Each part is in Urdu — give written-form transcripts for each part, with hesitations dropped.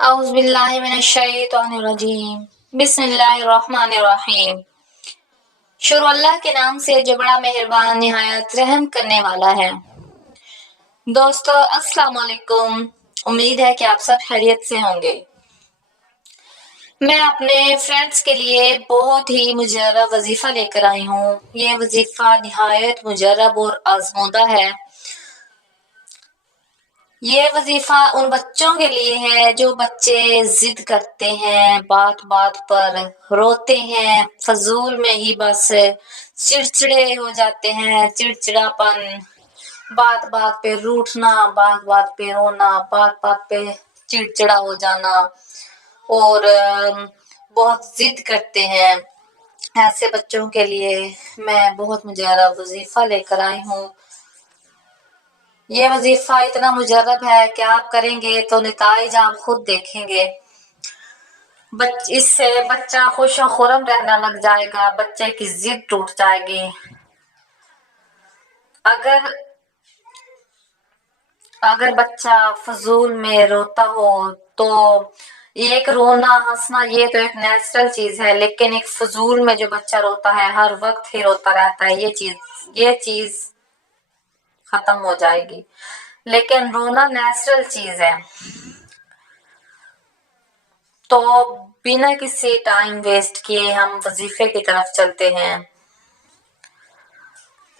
اعوذ باللہ من الشیطان الرجیم بسم اللہ الرحمن الرحیم۔ شروع اللہ کے نام سے جو بڑا مہربان نہایت رحم کرنے والا ہے۔ دوستو السلام علیکم، امید ہے کہ آپ سب خیریت سے ہوں گے۔ میں اپنے فرینڈز کے لیے بہت ہی مجرب وظیفہ لے کر آئی ہوں۔ یہ وظیفہ نہایت مجرب اور آزمودہ ہے۔ یہ وظیفہ ان بچوں کے لیے ہے جو بچے ضد کرتے ہیں، بات بات پر روتے ہیں، فضول میں ہی بس چڑچڑے ہو جاتے ہیں، چڑچڑاپن، بات بات پہ روٹھنا، بات بات پہ رونا، بات بات پہ چڑچڑا ہو جانا اور بہت ضد کرتے ہیں۔ ایسے بچوں کے لیے میں بہت مجرب وظیفہ لے کر آئی ہوں۔ یہ وظیفہ اتنا مجرب ہے کہ آپ کریں گے تو نتائج آپ خود دیکھیں گے۔ اس سے بچہ خوش و خرم رہنا لگ جائے گا، بچے کی ضد ٹوٹ جائے گی۔ اگر بچہ فضول میں روتا ہو تو ایک رونا ہنسنا یہ تو ایک نیچرل چیز ہے، لیکن ایک فضول میں جو بچہ روتا ہے، ہر وقت ہی روتا رہتا ہے، یہ چیز ختم ہو جائے گی۔ لیکن رونا نیچرل چیز ہے۔ تو بنا کسی ٹائم ویسٹ کیے ہم وظیفے کی طرف چلتے ہیں۔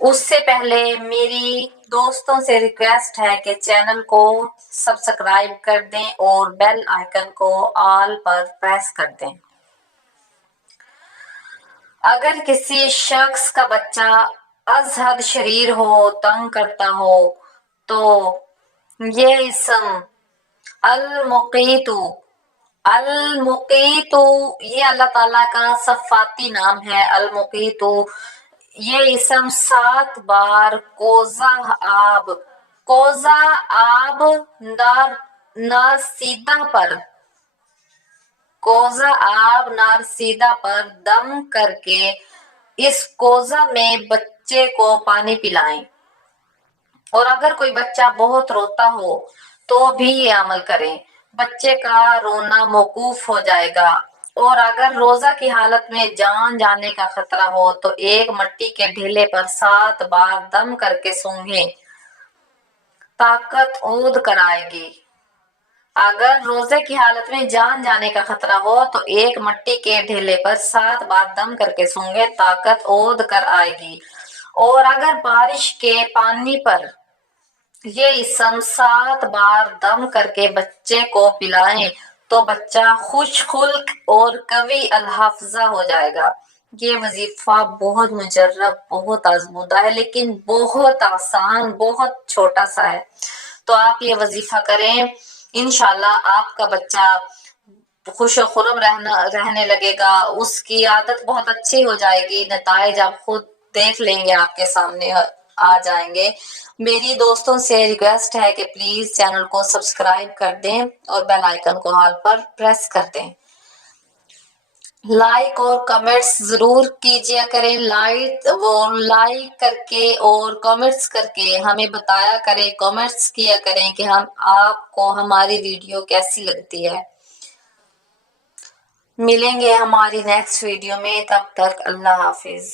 اس سے پہلے میری دوستوں سے ریکویسٹ ہے کہ چینل کو سبسکرائب کر دیں اور بیل آئیکن کو آل پر پریس کر دیں۔ اگر کسی شخص کا بچہ از حد شریر ہو، تنگ کرتا ہو، تو یہ اسم المقیت یہ اللہ تعالیٰ کا صفاتی نام ہے۔ المقیت یہ اسم 7 بار کوزہ آب نار سیدہ پر دم کر کے اس کوزہ میں بچے کو پانی پلائیں۔ اور اگر کوئی بچہ بہت روتا ہو تو بھی یہ عمل کریں، بچے کا رونا موقوف ہو جائے گا۔ اور اگر روزہ کی حالت میں جان جانے کا خطرہ ہو تو ایک مٹی کے ڈھیلے پر 7 بار دم کر کے سونگھیں، طاقت عود کر آئے گی۔ اگر روزے کی حالت میں جان جانے کا خطرہ ہو تو ایک مٹی کے ڈھیلے پر 7 بار دم کر کے سونگھیں، طاقت عود کر آئے گی۔ اور اگر بارش کے پانی پر یہ اسم 7 بار دم کر کے بچے کو پلائیں تو بچہ خوش خلق اور قوی الحافظہ ہو جائے گا۔ یہ وظیفہ بہت مجرب، بہت آزمودہ ہے، لیکن بہت آسان، بہت چھوٹا سا ہے۔ تو آپ یہ وظیفہ کریں، انشاءاللہ آپ کا بچہ خوش و خرم رہنے لگے گا، اس کی عادت بہت اچھی ہو جائے گی، نتائج آپ خود دیکھ لیں گے، آپ کے سامنے آ جائیں گے۔ میری دوستوں سے ریکویسٹ ہے کہ پلیز چینل کو سبسکرائب کر دیں اور بیل آئیکن کو آل پر پریس کر دیں۔ لائک اور کمنٹس ضرور کیجیا کریں، لائک کر کے اور کمنٹس کر کے ہمیں بتایا کریں، کمنٹس کیا کریں کہ آپ کو ہماری ویڈیو کیسی لگتی ہے۔ ملیں گے ہماری نیکسٹ ویڈیو میں، تب تک اللہ حافظ۔